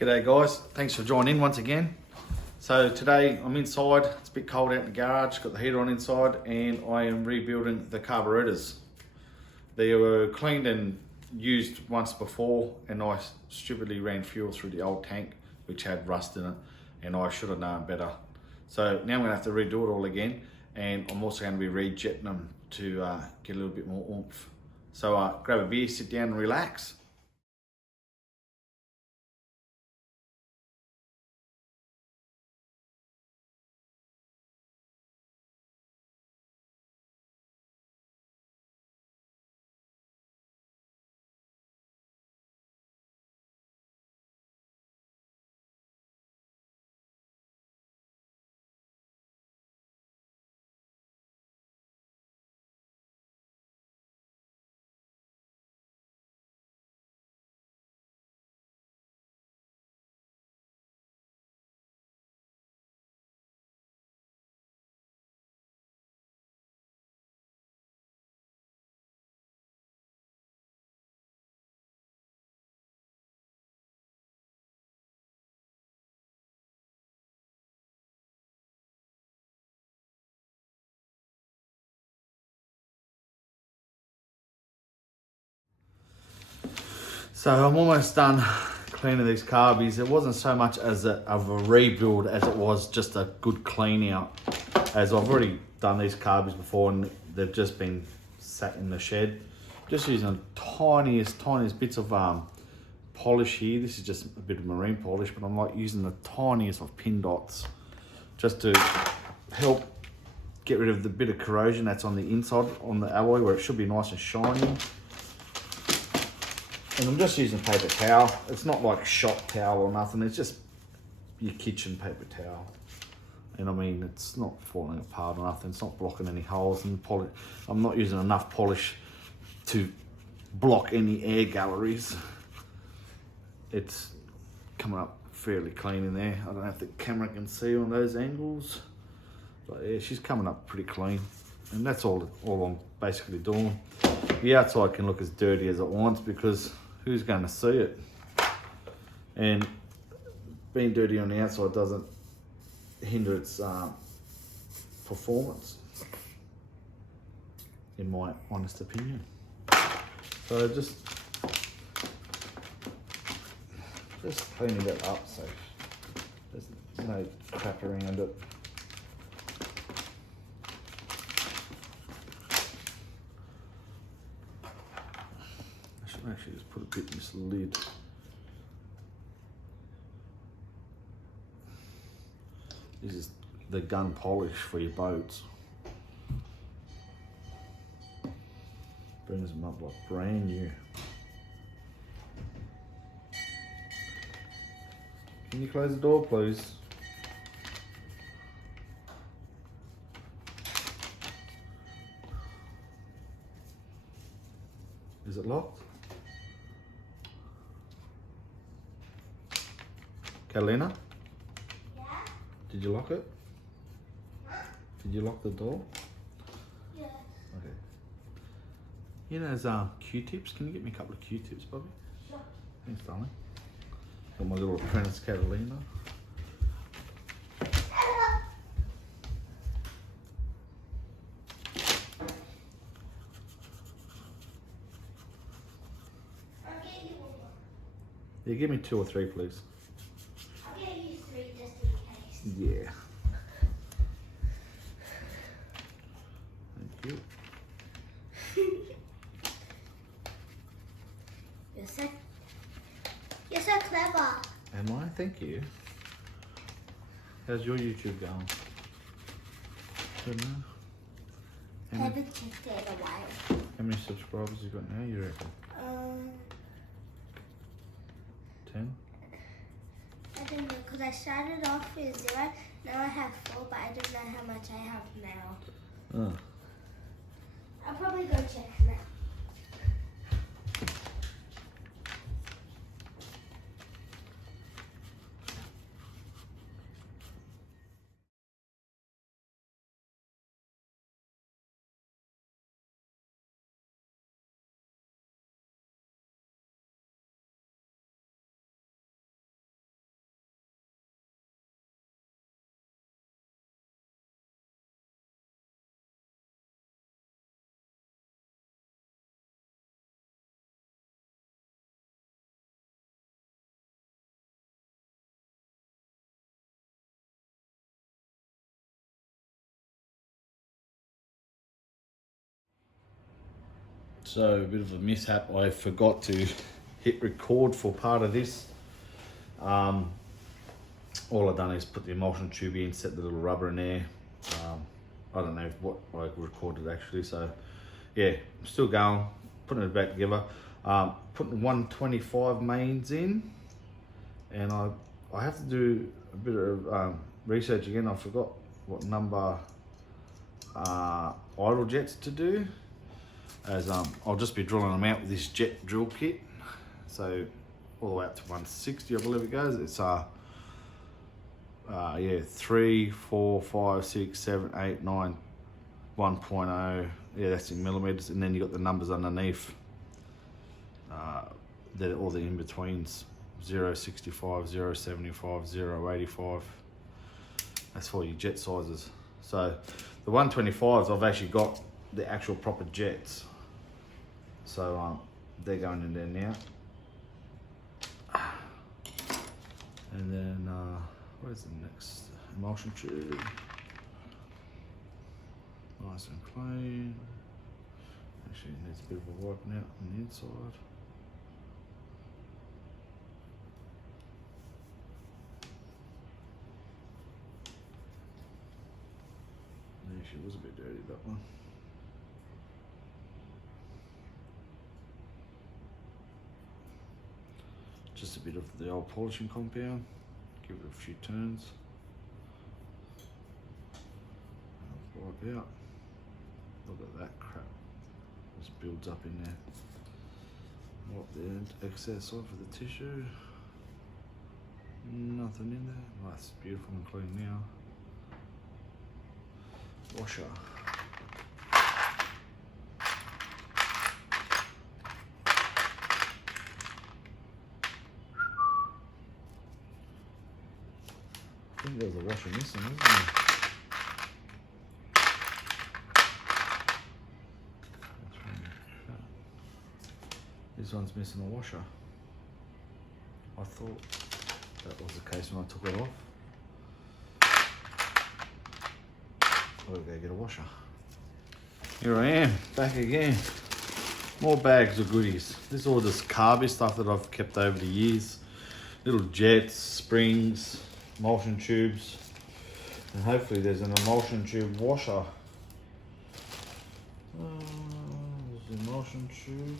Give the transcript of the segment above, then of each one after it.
G'day guys, thanks for joining in once again. So today I'm inside, it's a bit cold out in the garage, got the heater on inside, and I am rebuilding the carburetors. They were cleaned and used once before, and I stupidly ran fuel through the old tank which had rust in it, and I should have known better. So now I'm gonna have to redo it all again, and I'm also gonna be rejetting them to get a little bit more oomph. So grab a beer, sit down and relax. So I'm almost done cleaning these carbies. It wasn't so much as of a rebuild as it was just a good clean out, as I've already done these carbies before and they've just been sat in the shed. Just using the tiniest bits of polish here. This is just a bit of marine polish, but I'm like using the tiniest of pin dots just to help get rid of the bit of corrosion that's on the inside, on the alloy where it should be nice and shiny. And I'm just using paper towel. It's not like shop towel or nothing. It's just your kitchen paper towel. And I mean, it's not falling apart or nothing. It's not blocking any holes in the polish. I'm not using enough polish to block any air galleries. It's coming up fairly clean in there. I don't know if the camera can see on those angles. But yeah, she's coming up pretty clean. And that's all I'm basically doing. The outside can look as dirty as it wants because who's going to see it? And being dirty on the outside doesn't hinder its performance, in my honest opinion. So just cleaning it up so there's no crap around it. Actually just put a bit in this lid. This is the gun polish for your boats. Brings them up like brand new. Can you close the door, please? Is it locked? Catalina? Yeah? Did you lock it? Huh? Did you lock the door? Yeah. Okay. You know those Q-tips? Can you get me a couple of Q-tips, Bobby? Sure. Thanks, darling. Got my little apprentice Catalina. I'll get you one more. Yeah, give me 2 or 3, please. I'll get you 3 just in case. Yeah. Thank you. You're so clever. Am I? Thank you. How's your YouTube going? Good now. I haven't checked it in a while. How many subscribers you got now, you reckon? 10? I don't know, because I started off with 0, now I have 4, but I don't know how much I have now. Oh. I'll probably go check now. So a bit of a mishap. I forgot to hit record for part of this. All I've done is put the emulsion tube in, set the little rubber in there. I don't know what I recorded actually. So yeah, I'm still going, putting it back together. Putting 125 mains in, and I have to do a bit of research again. I forgot what number idle jets to do, as I'll just be drilling them out with this jet drill kit. So all the way up to 160, I believe it goes. It's yeah, 3, 4, 5, 6, 7, 8, 9, 1.0. Yeah, that's in millimeters, and then you got the numbers underneath. They're all the in-betweens, 0.65, 0.75, 0.85. That's for your jet sizes. So the 125s, I've actually got the actual proper jets. So they're going in there now. And then, where's the next emulsion tube? Nice and clean. Actually, it needs a bit of a wiping out on the inside. Actually, it was a bit dirty, that one. Just a bit of the old polishing compound. Give it a few turns. Wipe out. Look at that crap. Just builds up in there. Wipe the excess off with the tissue. Nothing in there. Nice, beautiful and clean now. Washer. I think there's a washer missing, isn't there? This one's missing a washer. I thought that was the case when I took it off. I'll go get a washer. Here I am, back again. More bags of goodies. This is all this Carby stuff that I've kept over the years. Little jets, springs, emulsion tubes, and hopefully there's an emulsion tube washer. There's the emulsion tube.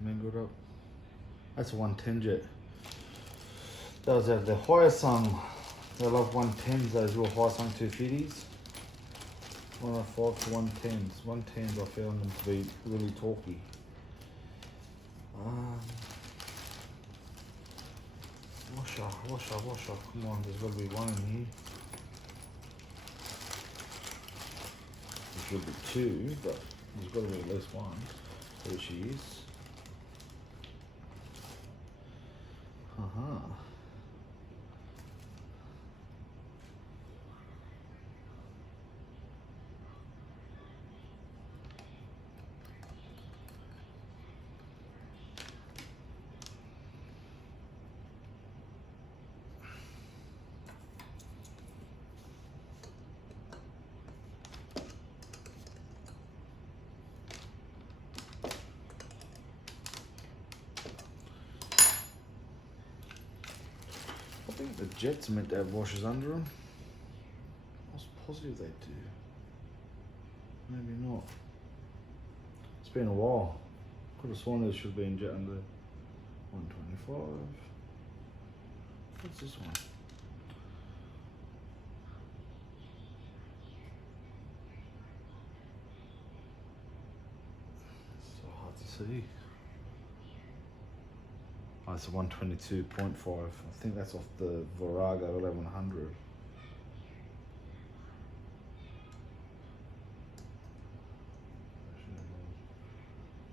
Mangled up. That's a 110 jet. Those have the Hyosung. I love 110s, those real Hyosung 250s. 105 to 110s. 110s I found them to be really talky. Washer. Come on, there's got to be one in here. There should be two, but there's got to be at least one. There she is. I think the jets are meant to have washers under them. I was positive they do. Maybe not. It's been a while. Could have sworn there should be a jet under 125. What's this one? It's so hard to see. Oh, it's a 122.5. I think that's off the Virago 1100.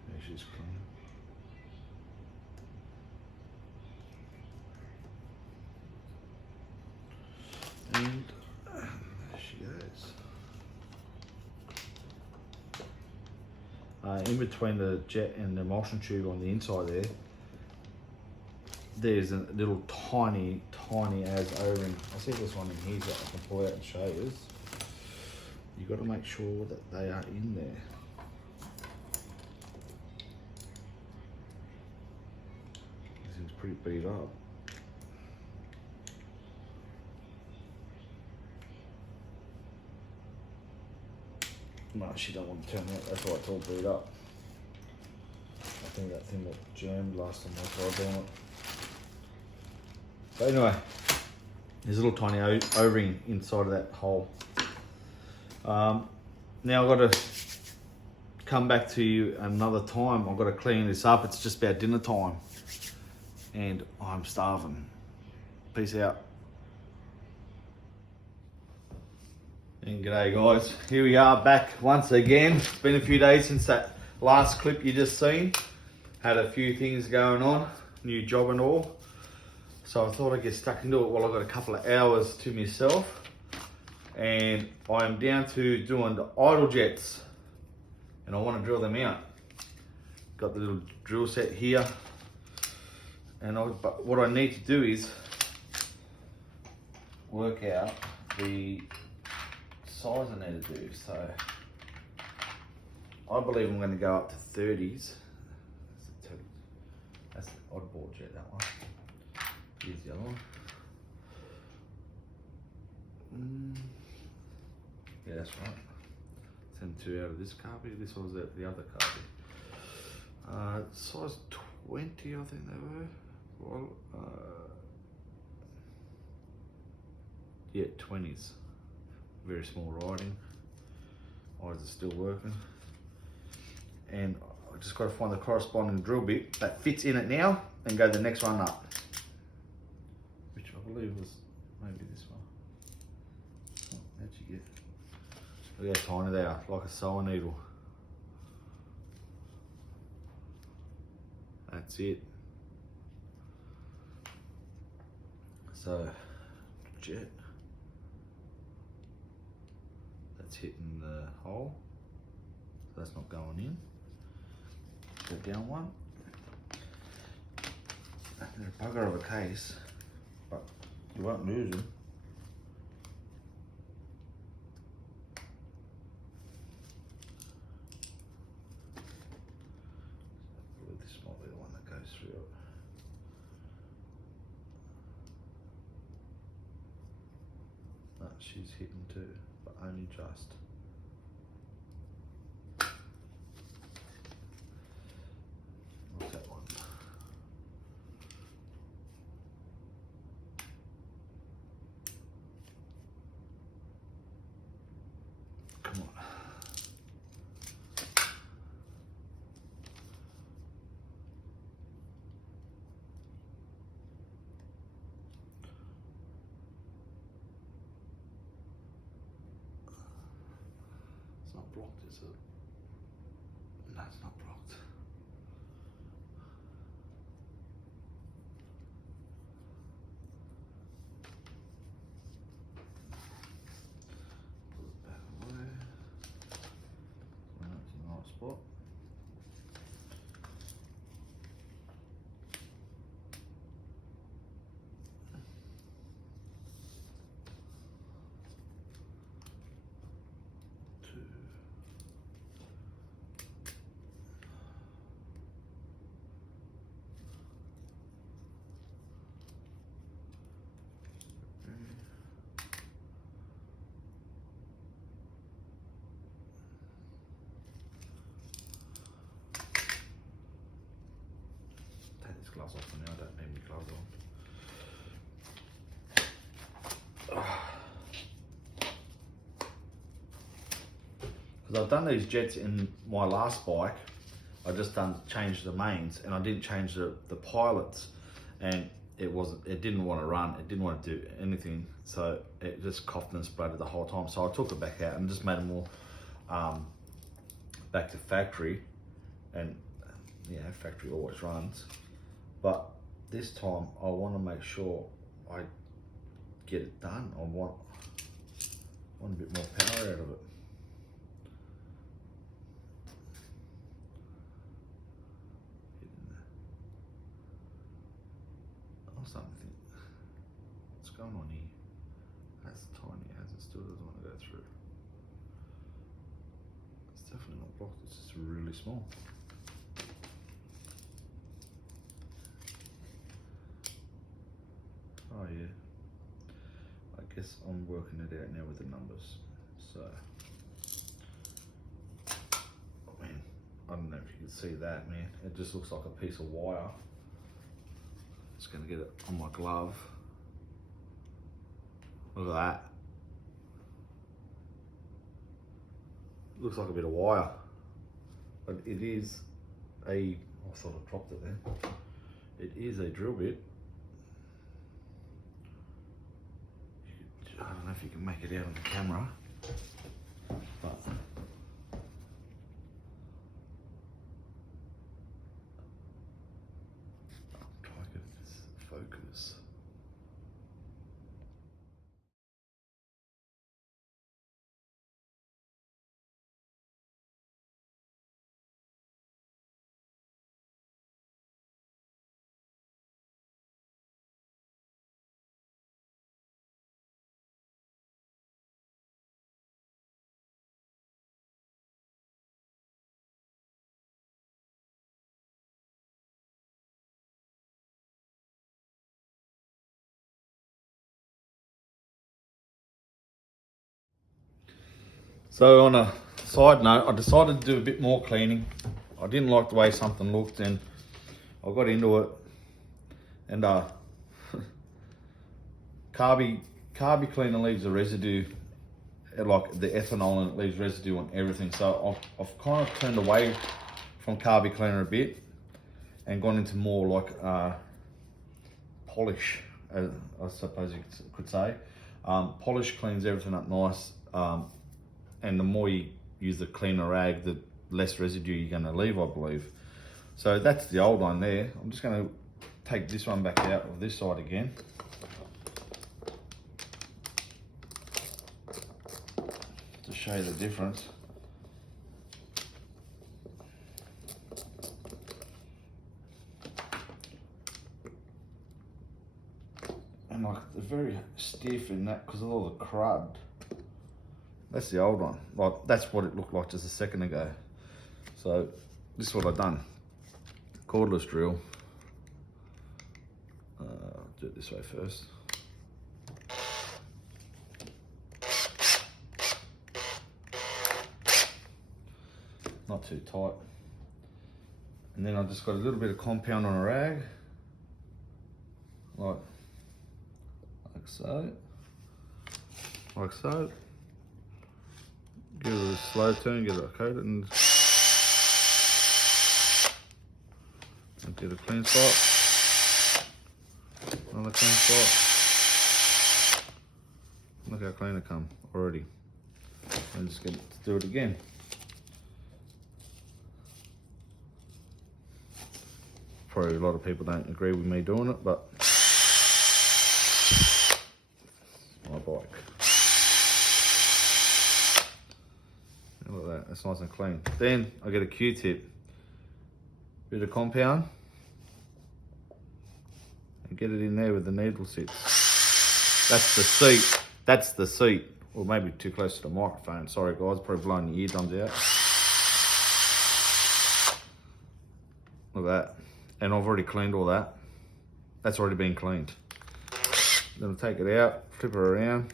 Yeah, she's clean. And there she goes. In between the jet and the emulsion tube on the inside there's a little tiny as O-ring. I see this one in here that I can pull out and show you. You've got to make sure that they are in there. Everything's pretty beat up. No, she don't want to turn that. That's why it's all beat up. I think that thing that jammed last time I tried doing it. But anyway, there's a little tiny O-ring inside of that hole. Now I've got to come back to you another time. I've got to clean this up. It's just about dinner time and I'm starving. Peace out. And g'day guys, here we are back once again. It's been a few days since that last clip you just seen. Had a few things going on, new job and all. So I thought I'd get stuck into it while I've got a couple of hours to myself. And I'm down to doing the idle jets. And I want to drill them out. Got the little drill set here. And but what I need to do is work out the size I need to do. So I believe I'm going to go up to 30s. That's the oddball jet, that one. Here's the other one. Yeah, that's right. Send 2 out of this Carby. This was the other Carby. Size 20, I think they were. Well, yeah, 20s. Very small riding. Eyes are still working. And I just got to find the corresponding drill bit that fits in it now and go the next one up. Which I believe was maybe this one. Oh, how'd you get? Look how tiny they are, like a sewing needle. That's it. So, jet. That's hitting the hole. So that's not going in. Go down one. They're a bugger of a case, but you won't lose them. This might be the one that goes through it. No, she's hitting too, but only just. What's that one? Come on. It's not blocked, is it? No, it's not blocked. Put it back away. Now it's in the right spot. Gloves off for now, I don't need my gloves on. Because I've done these jets in my last bike, I just changed the mains and I didn't change the pilots, and it didn't want to run, it didn't want to do anything, so it just coughed and spluttered the whole time. So I took it back out and just made them all back to factory, and yeah, factory always runs. But this time I want to make sure I get it done. I want a bit more power out of it. I'm starting to think, what's going on here? That's tiny as it still doesn't want to go through. It's definitely not blocked, it's just really small. guess I'm working it out now with the numbers. So, I mean, I don't know if you can see that, man. It just looks like a piece of wire. Just gonna get it on my glove. Look at that. Looks like a bit of wire, but it is I sort of dropped it then. It is a drill bit. I don't know if you can make it out on the camera, but I'll try to get this focus. So on a side note, I decided to do a bit more cleaning. I didn't like the way something looked, and I got into it. And Carby cleaner leaves a residue, like the ethanol, and it leaves residue on everything. So I've kind of turned away from Carby cleaner a bit and gone into more like polish, I suppose you could say. Polish cleans everything up nice. And the more you use the cleaner rag, the less residue you're going to leave, I believe. So that's the old one there. I'm just going to take this one back out of this side again. To show you the difference. And like, they're very stiff in that because of all the crud. That's the old one. Like, that's what it looked like just a second ago. So this is what I've done. Cordless drill. Do it this way first. Not too tight. And then I've just got a little bit of compound on a rag. Like so. Like so. Give it a slow turn, get it coated, and get a clean spot. Another clean spot. Look how clean it come already. And just get it to do it again. Probably a lot of people don't agree with me doing it, but it's my bike. Look at that, that's nice and clean. Then I get a Q-tip, bit of compound, and get it in there where the needle sits. That's the seat. That's the seat. Or maybe too close to the microphone. Sorry guys, probably blowing your eardrums out. Look at that. And I've already cleaned all that. That's already been cleaned. Then I'll take it out, flip it around.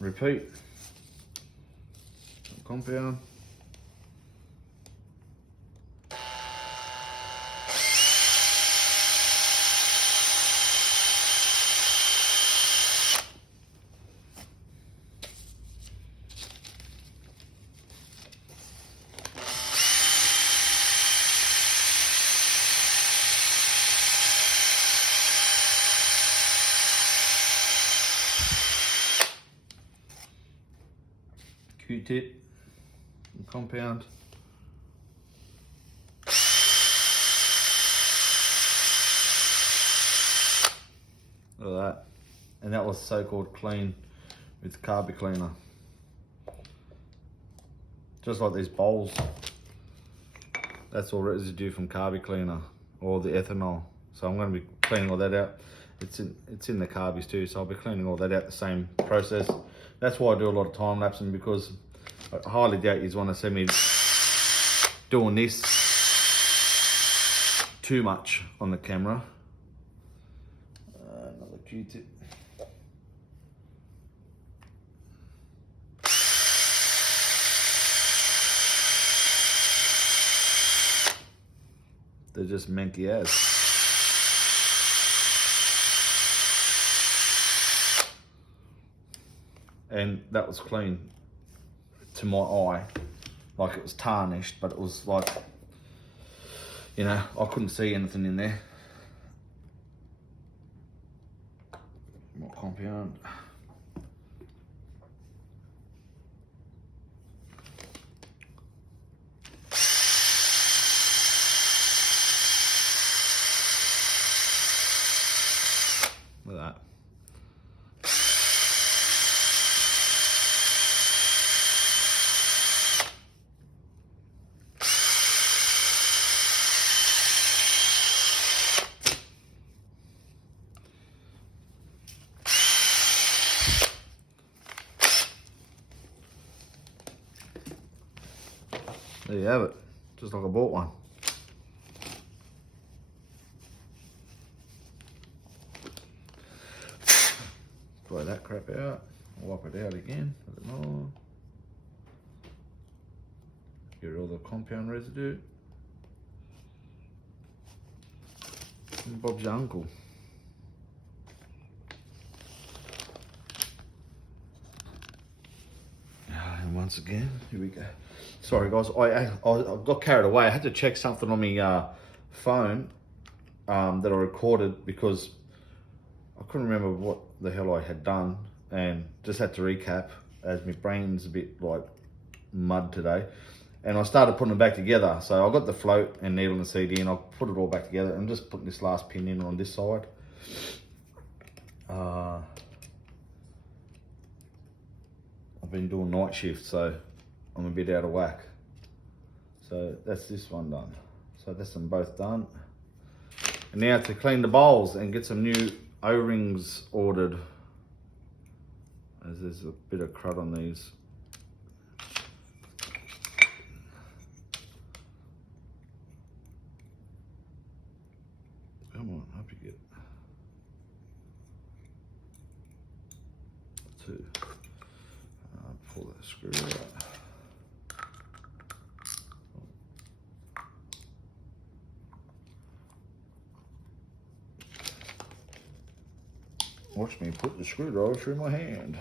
Repeat. Compound. Q-tip and compound. Look at that. And that was so-called clean with Carby cleaner. Just like these bowls. That's all residue from Carby cleaner or the ethanol. So I'm going to be cleaning all that out. it's in the Carbys too, so I'll be cleaning all that out the same process. That's why I do a lot of time lapsing, because I highly doubt you want to see me doing this too much on the camera. Another Q-tip. They're just manky as. And that was clean to my eye. Like it was tarnished, but it was like, you know, I couldn't see anything in there. More compound. Look at that. There you have it, just like I bought one. Throw that crap out, wipe it out again, a bit more. Get rid of all the compound residue. And Bob's your uncle. And once again, here we go. Sorry guys, I got carried away. I had to check something on my phone that I recorded, because I couldn't remember what the hell I had done, and just had to recap as my brain's a bit like mud today. And I started putting them back together. So I got the float and needle and CD, and I put it all back together. I'm just putting this last pin in on this side. I've been doing night shift, so I'm a bit out of whack. So that's this one done. So that's them both done. And now to clean the bowls and get some new O-rings ordered, as there's a bit of crud on these. Come on, up you get. Two. Pull that screw out. Watch me put the screwdriver through my hand.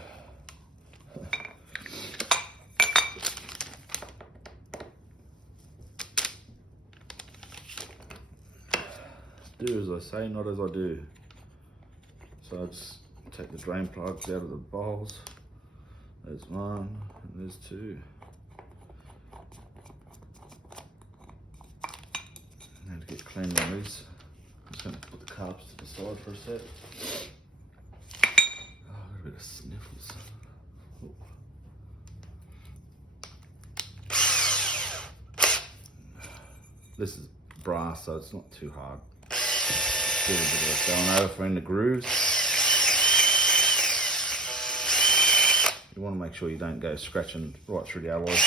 Do as I say, not as I do. So I just take the drain plugs out of the bowls. There's one, and there's two. And to get clean on these, I'm just going to put the carbs to the side for a sec. Oh, I've got a bit of sniffles. Ooh. This is brass, so it's not too hard. Give it a bit of going over for in the grooves. You want to make sure you don't go scratching right through the alloy.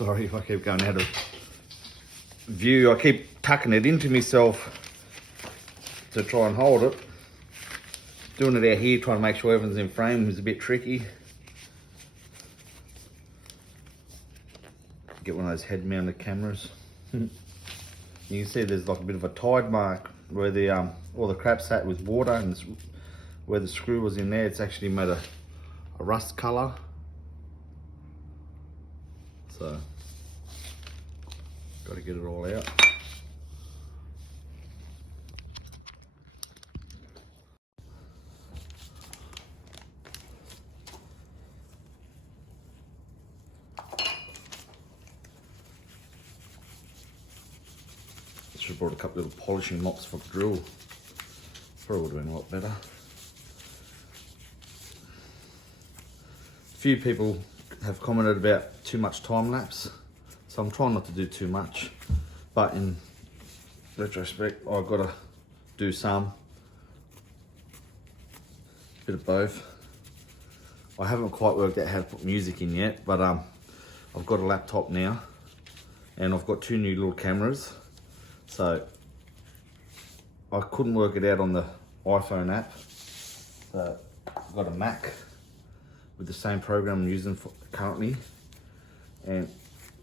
Sorry if I keep going out of view. I keep tucking it into myself to try and hold it. Doing it out here, trying to make sure everything's in frame is a bit tricky. Get one of those head mounted cameras. You can see there's like a bit of a tide mark where the all the crap sat with water, and where the screw was in there, it's actually made a rust colour. So got to get it all out. Should have brought a couple of little polishing mops for the drill. Probably would have been a lot better. A few people have commented about too much time lapse, so I'm trying not to do too much. But in retrospect, I've got to do some. Bit of both. I haven't quite worked out how to put music in yet, but I've got a laptop now, and I've got two new little cameras. So I couldn't work it out on the iPhone app. So I've got a Mac with the same program I'm using currently, and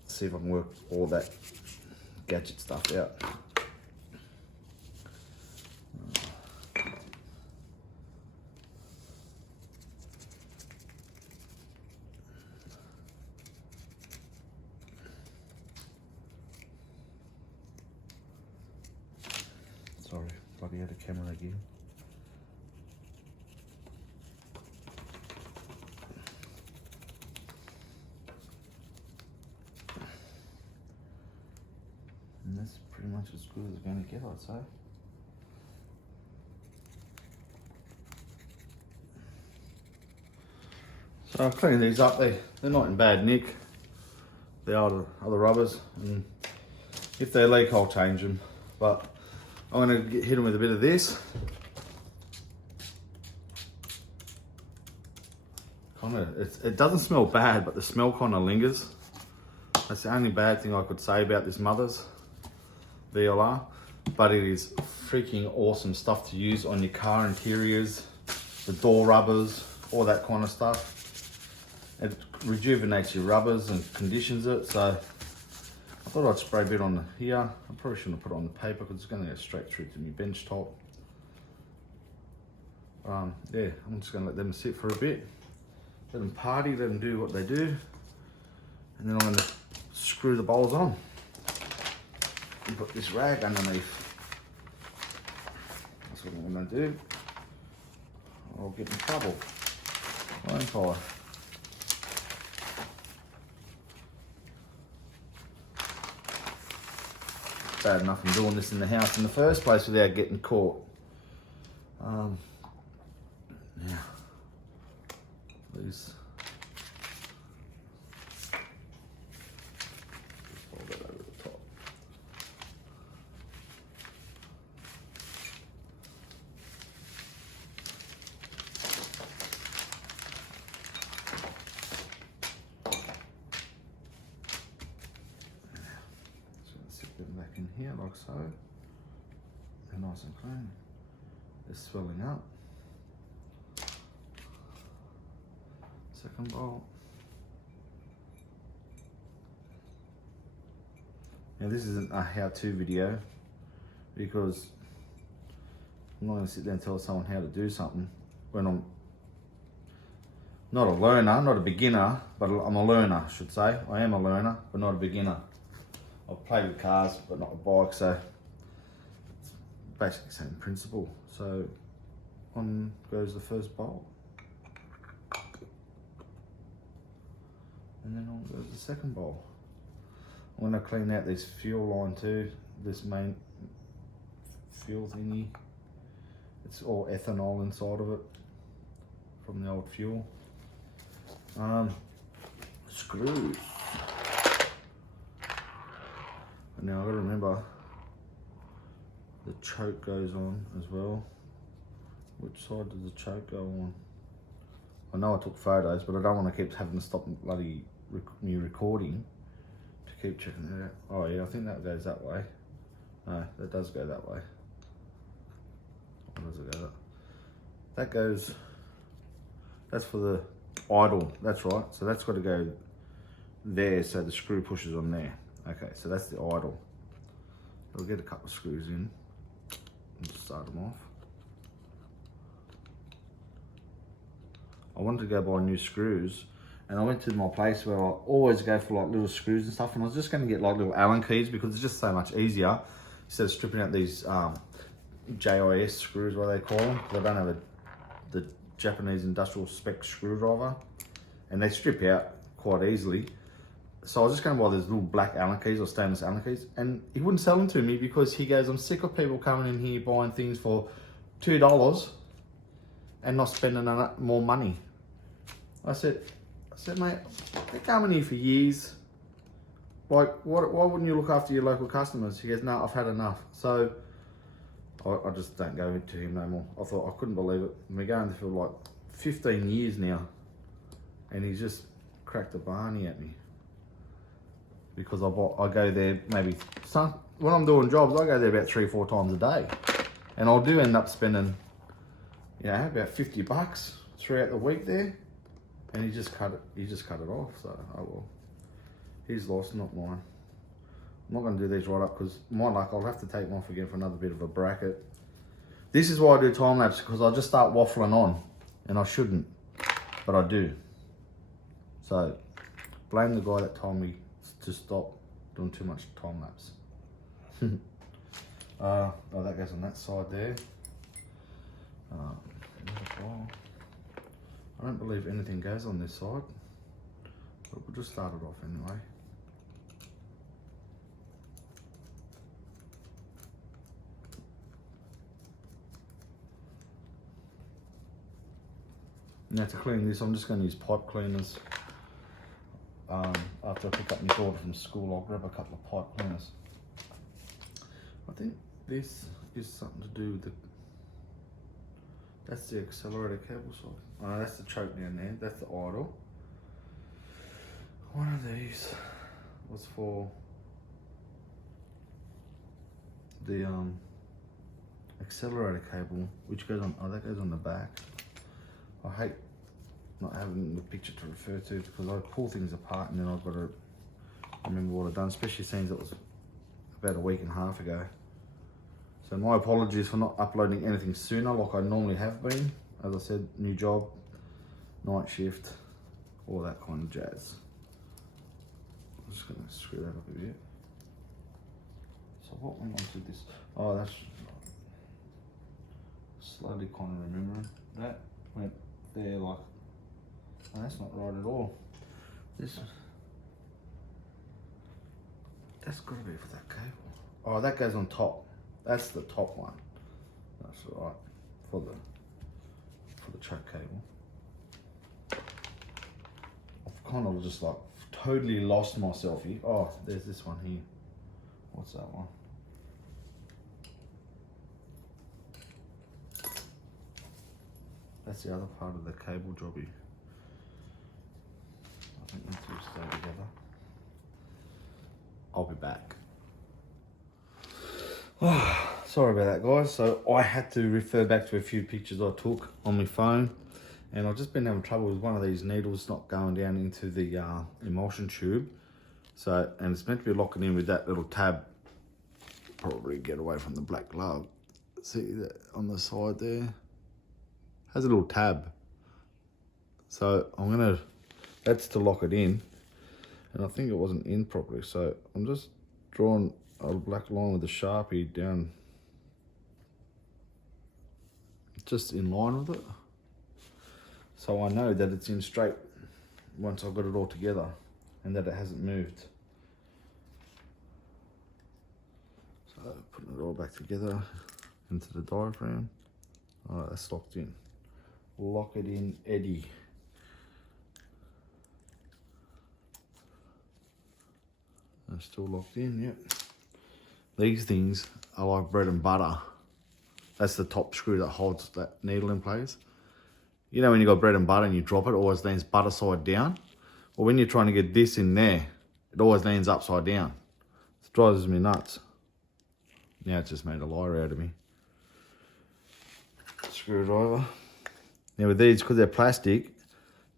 see if I can work all that gadget stuff out. Sorry, bloody had a camera again. And that's pretty much as good as it's going to get, I'd say. So I've cleaned these up. They're not in bad nick. They are the other rubbers, and if they leak, I'll change them. But I'm going to hit them with a bit of this. It doesn't smell bad, but the smell kind of lingers. That's the only bad thing I could say about this Mother's VLR. But it is freaking awesome stuff to use on your car interiors, the door rubbers, all that kind of stuff. It rejuvenates your rubbers and conditions it. So I thought I'd spray a bit on here. I probably shouldn't have put it on the paper because it's going to go straight through to my bench top. Yeah, I'm just going to let them sit for a bit. Let them party, let them do what they do. And then I'm going to screw the bowls on. And put this rag underneath. That's what I'm going to do. I'll get in trouble, won't I? Bad enough I'm doing this in the house in the first place without getting caught. Now, these. Fold that over the top. Sit them back in here like so. They're nice and clean. They're swelling up. Second bowl. Now this isn't a how-to video because I'm not going to sit there and tell someone how to do something when I'm not a learner, not a beginner, but I'm a learner, I should say. I am a learner, but not a beginner. I've played with cars, but not a bike, so it's basically the same principle. So on goes the first bowl. And then on goes the second bowl. I'm going to clean out this fuel line too, this main fuel thingy. It's all ethanol inside of it from the old fuel. Screws. And now I've got to remember the choke goes on as well. Which side does the choke go on? I know I took photos, but I don't want to keep having to stop bloody me recording keep checking that out. Oh yeah, I think that goes that way. No, that does go that way. Or does it go that? That goes, that's for the idle, that's right. So that's got to go there so the screw pushes on there. Okay, so that's the idle. We'll get a couple of screws in and just start them off. I wanted to go buy new screws, and I went to my place where I always go for like little screws and stuff, and I was just going to get like little Allen keys because it's just so much easier instead of stripping out these JIS screws, what they call them, because I don't have the Japanese industrial spec screwdriver, and they strip out quite easily. So I was just going to buy these little black Allen keys or stainless Allen keys, and he wouldn't sell them to me because he goes, I'm sick of people coming in here buying things for $2 and not spending more money. I said, mate, they're coming here for years. Like, why wouldn't you look after your local customers? He goes, no, I've had enough. So I just don't go to him no more. I thought, I couldn't believe it. We're going for like 15 years now, and he's just cracked a barney at me. Because I go there maybe, when I'm doing jobs, I go there about 3 or 4 times a day. And I do end up spending, you know, about $50 throughout the week there. And he just cut it off, so oh well. His loss, not mine. I'm not going to do these right up because my luck, I'll have to take them off again for another bit of a bracket. This is why I do time lapse, because I just start waffling on, and I shouldn't, but I do. So blame the guy that told me to stop doing too much time lapse. Oh, that goes on that side there. I don't believe anything goes on this side, but we'll just start it off anyway. Now to clean this, I'm just going to use pipe cleaners. After I pick up my daughter from school, I'll grab a couple of pipe cleaners. I think this is something to do with the, that's the accelerator cable side. Oh no, that's the choke down there, that's the idle. One of these was for the accelerator cable, which goes on, oh that goes on the back. I hate not having the picture to refer to because I pull things apart and then I've got to remember what I've done, especially since it was about a week and a half ago. So my apologies for not uploading anything sooner like I normally have been. As I said, new job, night shift, all that kind of jazz. I'm just going to screw that up a bit. So what went on to this? Oh, that's slowly kind of remembering. That went there like, oh, that's not right at all. This, that's got to be for that cable. Oh, that goes on top. That's the top one. That's all right for the choke cable. I've kind of just like totally lost myself here. Oh, there's this one here. What's that one? That's the other part of the cable jobby. I think the two stay together. I'll be back. Oh, sorry about that, guys. So I had to refer back to a few pictures I took on my phone, and I've just been having trouble with one of these needles not going down into the emulsion tube. So, and it's meant to be locking in with that little tab. Probably get away from the black glove. See that on the side there? Has a little tab. So I'm gonna, that's to lock it in, and I think it wasn't in properly. So I'm just drawing a black line with a Sharpie down just in line with it, so I know that it's in straight once I've got it all together and that it hasn't moved. So putting it all back together into the diaphragm. All right, that's locked in. Lock it in, Eddie. That's still locked in, yep. These things are like bread and butter. That's the top screw that holds that needle in place. You know when you got bread and butter and you drop it, it always leans butter side down. Well, when you're trying to get this in there, It always lands upside down. It drives me nuts. Now it's just made a liar out of me. Screwdriver. Now with these, because they're plastic,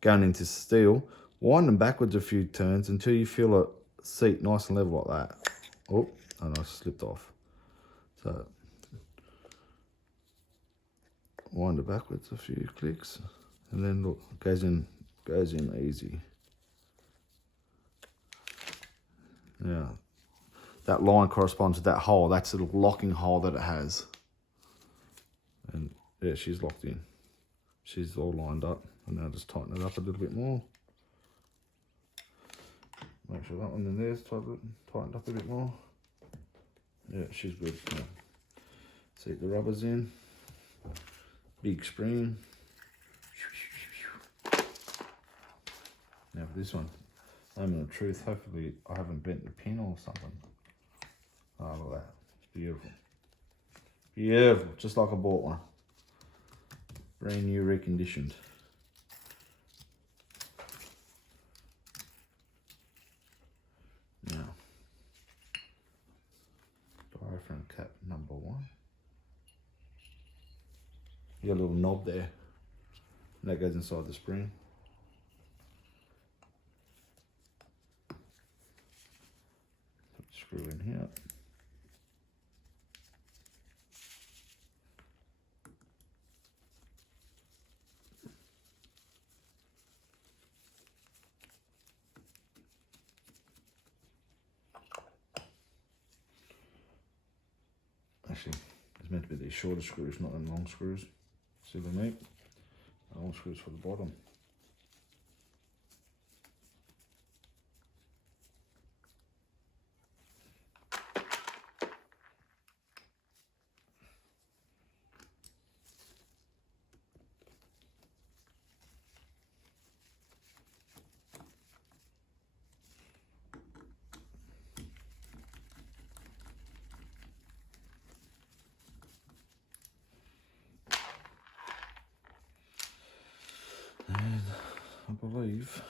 going into steel, wind them backwards a few turns until you feel it seat nice and level like that. Oh, and I slipped off. So, wind it backwards a few clicks, and then look, it goes in easy. Now, that line corresponds to that hole. That's the locking hole that it has. And yeah, she's locked in. She's all lined up. And now just tighten it up a little bit more. Make sure that one in there's tightened up a bit more. Yeah, she's good. Yeah. Seat the rubbers in. Big spring. Now for this one, moment of truth, hopefully I haven't bent the pin or something. Oh, look at that. It's beautiful. Beautiful, just like I bought one. Brand new, reconditioned. Now, diaphragm cap number 1. You got a little knob there. And that goes inside the spring. Put the screw in here. Actually, it's meant to be these shorter screws, not them long screws. See what I mean? Long screws for the bottom. And I believe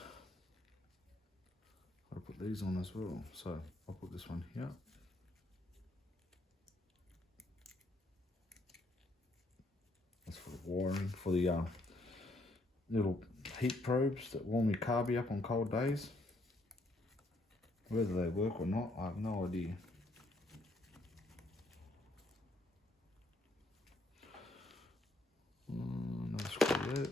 I'll put these on as well. So I'll put this one here. That's for the wiring, for the little heat probes that warm your Carby up on cold days. Whether they work or not, I have no idea. Another screw there.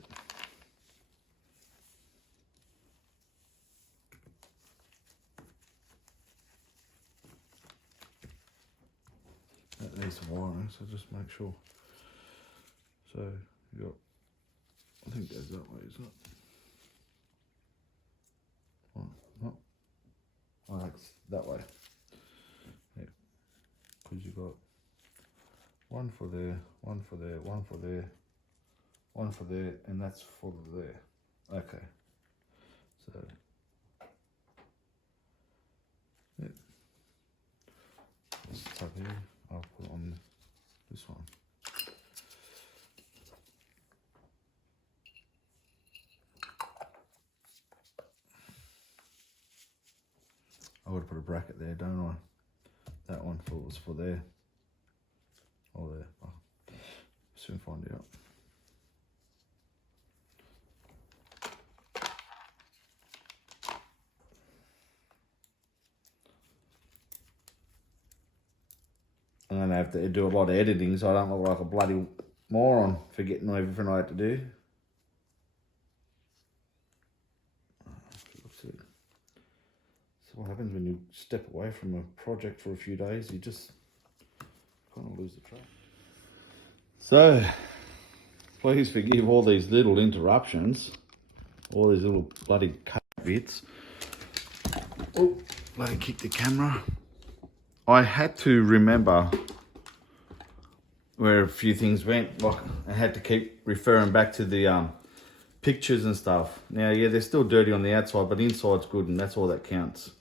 That needs some wiring, so just make sure. So you got, I think it goes that way, isn't it? Oh, that's that way. Yeah, because you got one for there, one for there, one for there, one for there, and that's for there. Okay. So yeah, this tab here, I'll put on this one. I would put a bracket there, don't I? That one was for there. Or there. I'll soon find out. I'm gonna have to do a lot of editing so I don't look like a bloody moron forgetting everything I have to do. What happens when you step away from a project for a few days, you just kind of lose the track. So, please forgive all these little interruptions, all these little bloody cut bits. Oh, bloody kick the camera. I had to remember where a few things went. Like, I had to keep referring back to the pictures and stuff. Now, yeah, they're still dirty on the outside, but inside's good, and that's all that counts.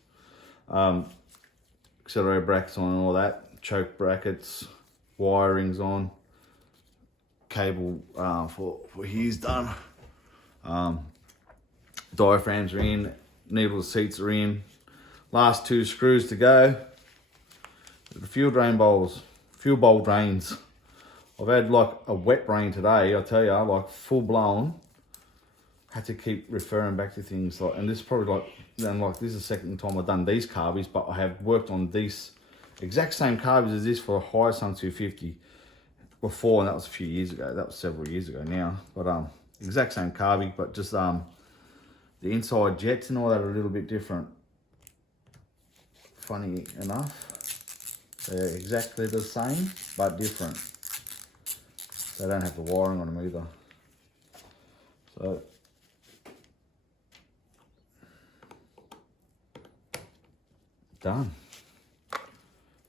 Accelerator brackets on and all that, choke brackets, wirings on, cable for here's done, diaphragms are in, needle seats are in, Last 2 screws to go. The fuel bowl drains. I've had like a wet rain today, I tell you, like full blown. Had to keep referring back to things like, and this is probably like, this is the second time I've done these Carbys, but I have worked on these exact same Carbys as this for a Hyosung 250 before, and that was a few years ago. That was several years ago now. But exact same Carby, but just the inside jets and all that are a little bit different. Funny enough, they're exactly the same, but different. They don't have the wiring on them either. So, done.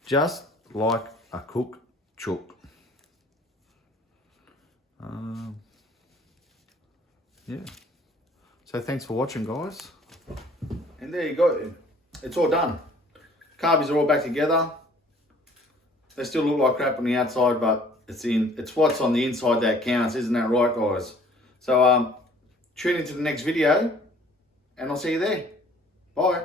Just like a cooked chook. Yeah. So thanks for watching, guys. And there you go. It's all done. Carbies are all back together. They still look like crap on the outside, but it's what's on the inside that counts, isn't that right, guys? So tune into the next video, and I'll see you there. Bye.